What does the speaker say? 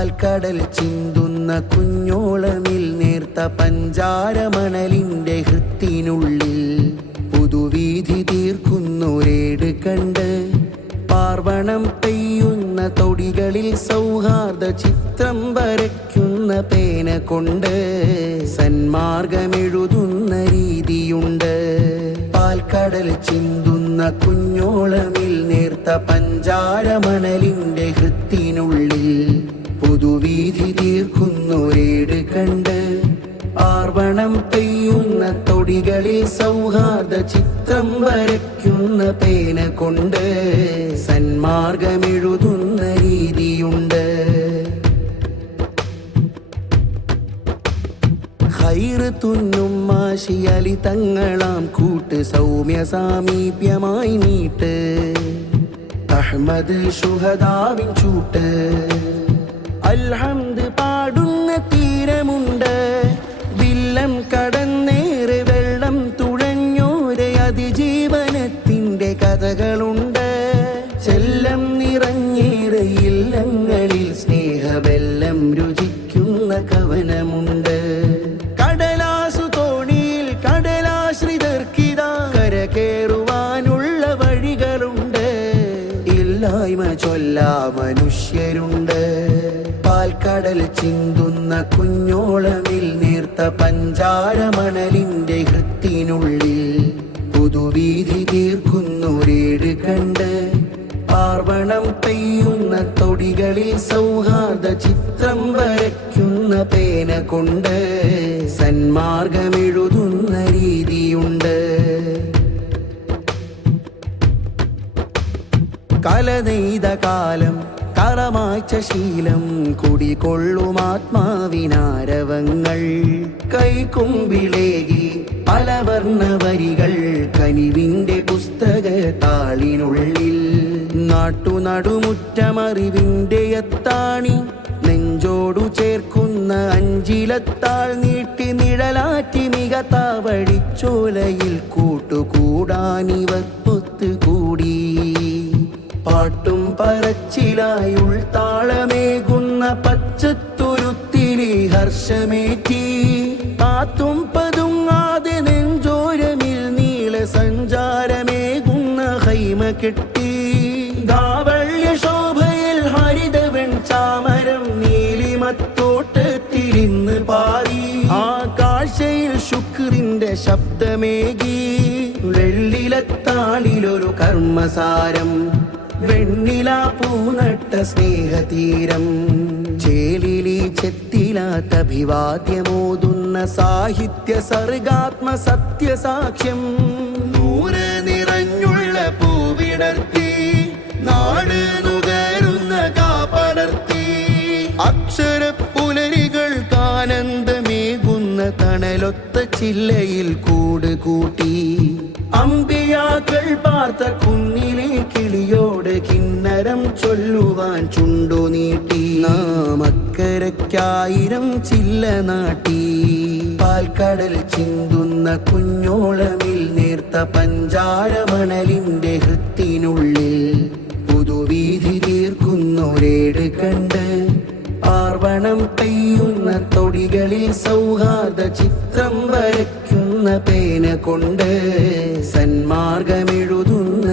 പാൽക്കടൽ ചിന്തുന്ന കുഞ്ഞോളമിൽ നേർത്ത പഞ്ചാരമണലിന്റെ ഹൃത്തിനുള്ളിൽ പുതുവീതി തീർക്കുന്നൊരേട് കണ്ട്. പാർവണം പെയ്യുന്ന തൊടികളിൽ സൗഹാർദ്ദ ചിത്രം വരയ്ക്കുന്ന പേന കൊണ്ട് സന്മാർഗമെഴുതുന്ന രീതിയുണ്ട്. പാൽക്കടൽ ചിന്തുന്ന കുഞ്ഞോളമിൽ നേർത്ത പഞ്ചാരമണലിന്റെ ഹൃത്തിനുള്ളിൽ പുതുവീതി തീർക്കുന്നൊരേട് കണ്ട്. ആർവണം പെയ്യുന്ന തൊടികളിൽ സൗഹാർദ്ദ ചിത്രം വരയ്ക്കുന്ന പേന കൊണ്ട് സന്മാർഗമെഴുതുന്ന രീതിയുണ്ട്. ഹൈറ് തുന്നും മാഷിയലി തങ്ങളാം കൂട്ട് സൗമ്യ സാമീപ്യമായി നീട്ട്. അഹ്മദ് ഷുഹദാവിൻ ചൂട്ട്. അൽഹംദ് പാടുന്ന തീരമുണ്ട്. വില്ലം കടന്നേറെ വെള്ളം തുഴഞ്ഞോരെ അതിജീവനത്തിന്റെ കഥകളുണ്ട്. ചെല്ലം നിറഞ്ഞേറെ ഇല്ലങ്ങളിൽ സ്നേഹബെല്ലം രുചിക്കുന്ന കവനമുണ്ട്. ചൊല്ലാ മനുഷ്യരുണ്ട്. പാൽക്കടൽ ചിന്തുന്ന കുഞ്ഞോളമിൽ നേർത്ത പഞ്ചാരമണലിന്റെ ഹൃത്തിനുള്ളിൽ പുതുവീതി തീർക്കുന്നൊരേട് കണ്ട്. പാർവണം പെയ്യുന്ന തൊടികളിൽ സൗഹാർദ്ദ ചിത്രം വരയ്ക്കുന്ന പേന കൊണ്ട് സന്മാർഗമെഴുതുന്ന രീതിയുണ്ട്. കലനെയ്ത കാലം കറമാച്ച ശീലം കുടികൊള്ളും ആത്മാവിനാരവങ്ങൾ. കൈക്കുമ്പിളേകി പലവർണ വരികൾ കനിവിന്റെ പുസ്തക താളിനുള്ളിൽ നാട്ടു നടുമുറ്റമറിവിന്റെ എത്താണി നെഞ്ചോടു ചേർക്കുന്ന അഞ്ചിലത്താൾ നീട്ടി നിഴലാറ്റി മികത്താവഴിച്ചോലയിൽ കൂട്ടുകൂടാനിവർ ഒത്തുകൂടി. പാട്ടും പറച്ചിലായി ഉൾത്താളമേകുന്ന പച്ചത്തുരുത്തിലെ ഹർഷമേറ്റി. പാത്തും പതുങ്ങാതെ നെഞ്ചോരമിൽ നീള സഞ്ചാരമേകുന്ന ഹൈമ കെട്ടി. ദാവള്യ ശോഭയിൽ ഹരിതവൻ ചാമരം നീലിമത്തോട്ടത്തിലിന്ന് പാറി ആ കാഴ്ചയിൽ ശുക്രിന്റെ ശബ്ദമേകി. വെള്ളിലത്താളിലൊരു കർമ്മസാരം. വെണ്ണില പൂനട്ട സ്നേഹതീരം ചേലിലി ചെത്തിലാത്ത അഭിവാദ്യമോതുന്ന സാഹിത്യ സർഗാത്മ സത്യസാക്ഷ്യം. നൂറ് നിറഞ്ഞുള്ള പൂവിടർത്തി നാട് നുകരുന്ന കാപ്പടർത്തി അക്ഷര പുലരികൾക്കാനന്ദമേകുന്ന തണലൊത്ത ചില്ലയിൽ കൂട് കൂട്ടി അമ്പിയാക്കൾ പാർത്ത കിന്നരം ചൊല്ലുവാൻ ചുണ്ടു നീട്ടി നാമക്കരക്കായിരം ചില്ല നാട്ടി. പാൽക്കടൽ ചിന്തുന്ന കുഞ്ഞോളമിൽ നേർത്ത പഞ്ചാരമണലിന്റെ ഹൃത്തിനുള്ളിൽ പുതുവീതി തീർക്കുന്നൊരേട് കണ്ട് ആർവണം പെയ്യുന്ന തൊടികളിൽ സൗഹാർദ്ദ ചിത്രം വരയ്ക്കുന്ന പേന കൊണ്ട് സന്മാർഗമെഴുതുന്ന